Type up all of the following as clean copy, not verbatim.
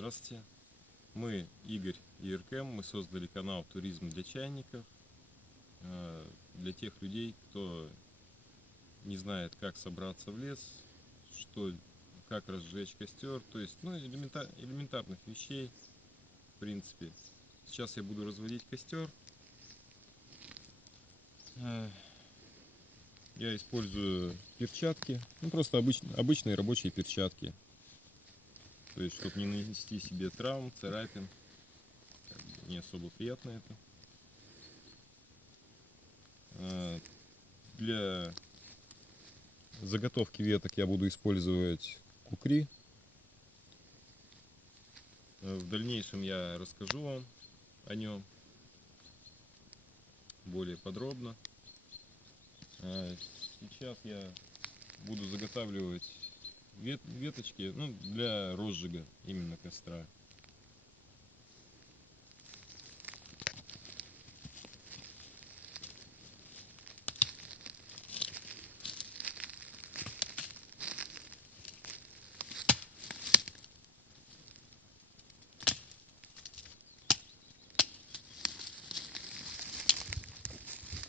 Здравствуйте, мы Игорь и РКМ, мы создали канал «Туризм для чайников», для тех людей, кто не знает, как собраться в лес, как разжечь костер, то есть элементарных вещей, в принципе. Сейчас я буду разводить костер. Я использую перчатки, просто обычные рабочие перчатки, то есть чтобы не нанести себе травм, царапин. Не особо приятно это. Для заготовки веток я буду использовать кукри. В дальнейшем я расскажу вам о нем более подробно. Сейчас я буду заготавливать веточки, для розжига именно костра.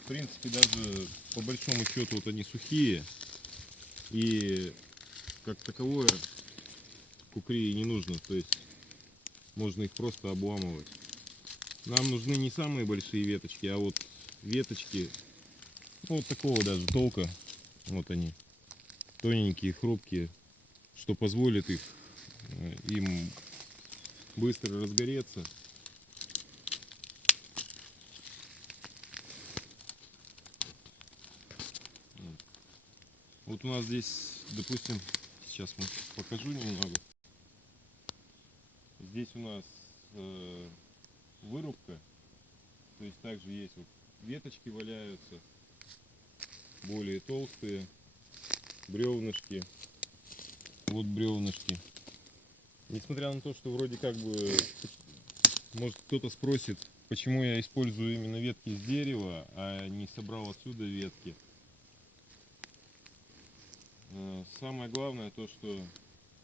В принципе, даже по большому счету вот они сухие, и как таковое кукри не нужно, то есть можно их просто обламывать. Нам нужны не самые большие веточки, а вот веточки вот такого даже толка. Вот они, тоненькие, хрупкие, что позволит им быстро разгореться. Вот у нас здесь, допустим, сейчас покажу немного. Здесь у нас вырубка, то есть также есть вот веточки валяются, более толстые, бревнышки. Вот бревнышки. Несмотря на то, что вроде как бы, может кто-то спросит, почему я использую именно ветки из дерева, а не собрал отсюда ветки. Самое главное то, что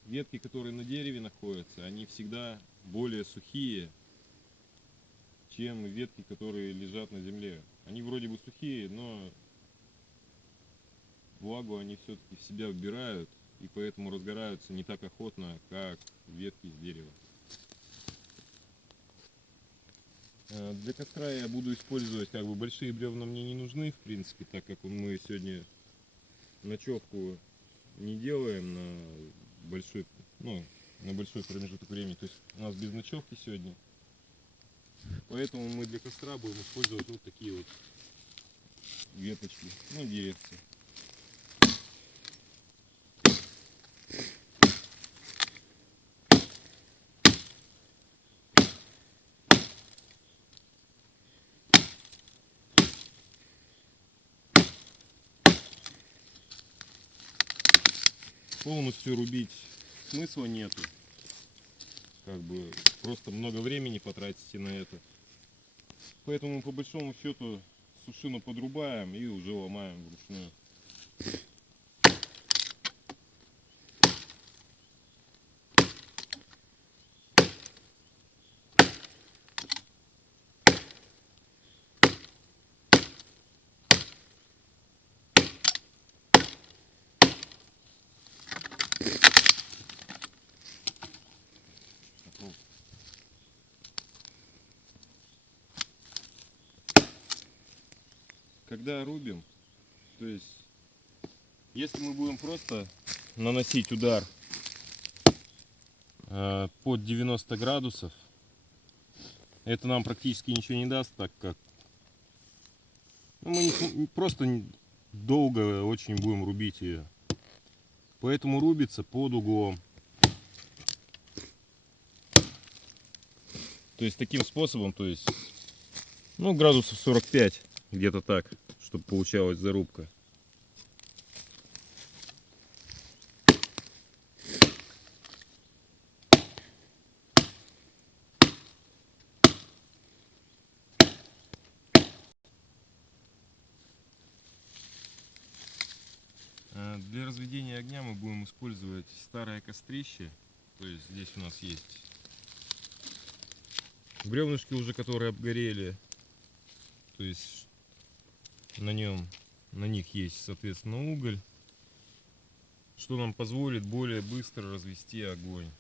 ветки, которые на дереве находятся, они всегда более сухие, чем ветки, которые лежат на земле. Они вроде бы сухие, но влагу они все-таки в себя вбирают, и поэтому разгораются не так охотно, как ветки из дерева. Для костра я буду использовать большие бревна, мне не нужны, в принципе, так как мы сегодня ночевку не делаем на большой промежуток времени, то есть у нас без ночевки сегодня. Поэтому мы для костра будем использовать вот такие вот веточки, деревца. Полностью рубить смысла нету, просто много времени потратите на это. Поэтому по большому счету сушину подрубаем и уже ломаем вручную. Когда рубим, то есть если мы будем просто наносить удар под 90 градусов, это нам практически ничего не даст, так как мы просто долго очень будем рубить ее. Поэтому рубится под углом. То есть таким способом, то есть градусов 45, где-то так, чтобы получалась зарубка. Для разведения огня мы будем использовать старое кострище. То есть здесь у нас есть бревнышки уже, которые обгорели, то есть на них есть, соответственно, уголь, что нам позволит более быстро развести огонь.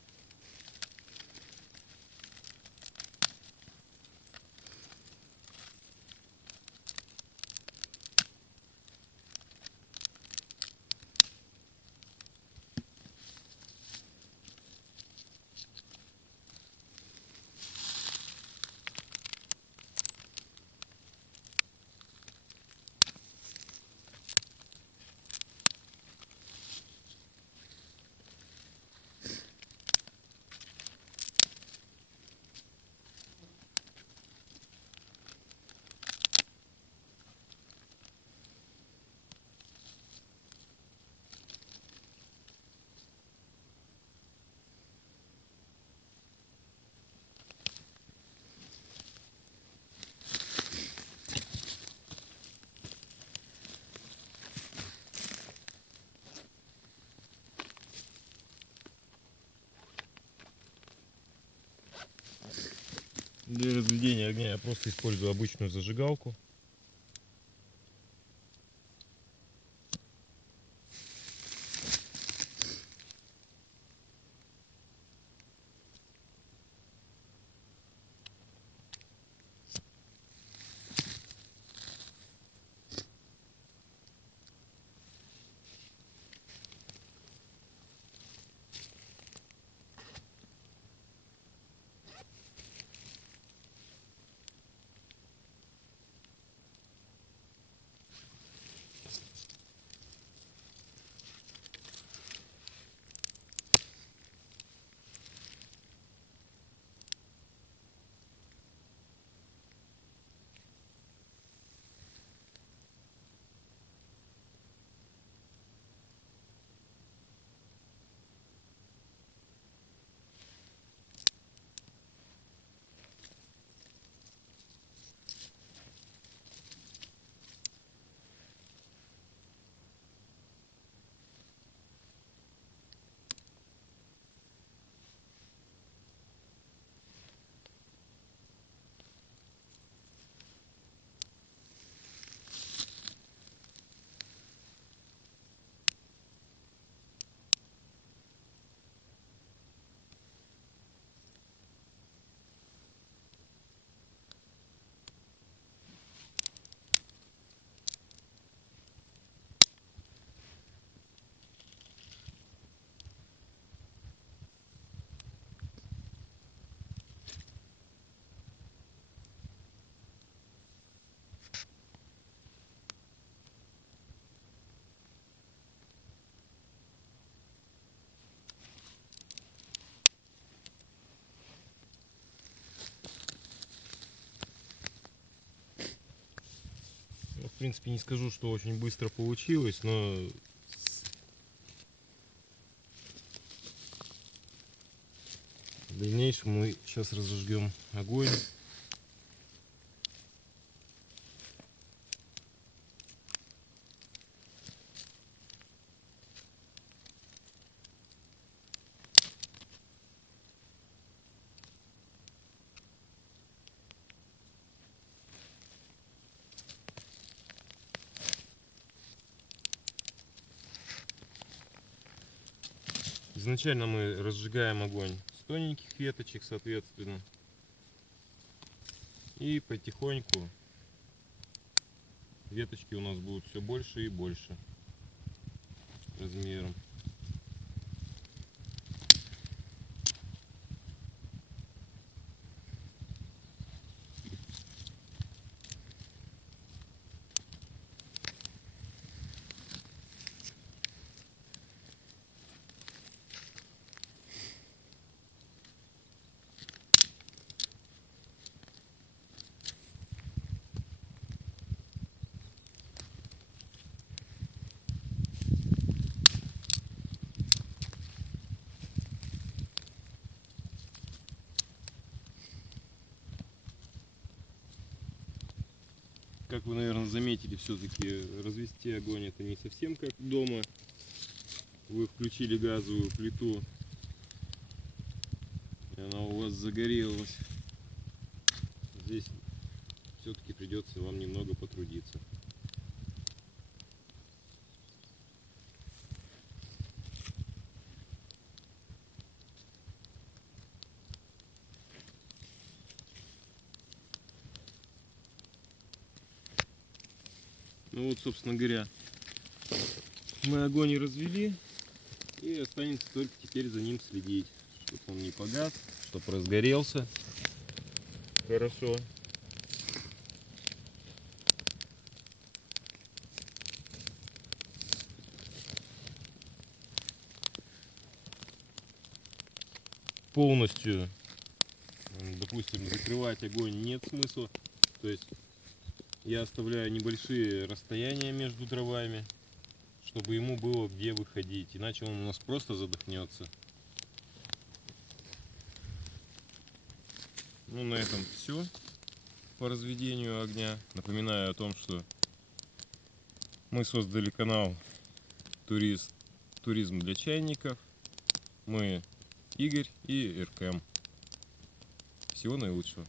Для разведения огня я просто использую обычную зажигалку. В принципе, не скажу, что очень быстро получилось, но в дальнейшем мы сейчас разожгем огонь. Изначально мы разжигаем огонь с тоненьких веточек, соответственно, и потихоньку веточки у нас будут все больше и больше размером. Как вы, наверное, заметили, все-таки развести огонь это не совсем как дома. Вы включили газовую плиту, и она у вас загорелась. здесь все-таки придется вам немного потрудиться. Ну вот, собственно говоря, мы огонь и развели, и останется только теперь за ним следить, чтобы он не погас, чтобы разгорелся хорошо. Полностью, допустим, закрывать огонь нет смысла, то есть я оставляю небольшие расстояния между дровами, чтобы ему было где выходить, иначе он у нас просто задохнется. Ну, на этом все по разведению огня. Напоминаю о том, что мы создали канал Туризм для чайников. Мы Игорь и Иркэм. Всего наилучшего.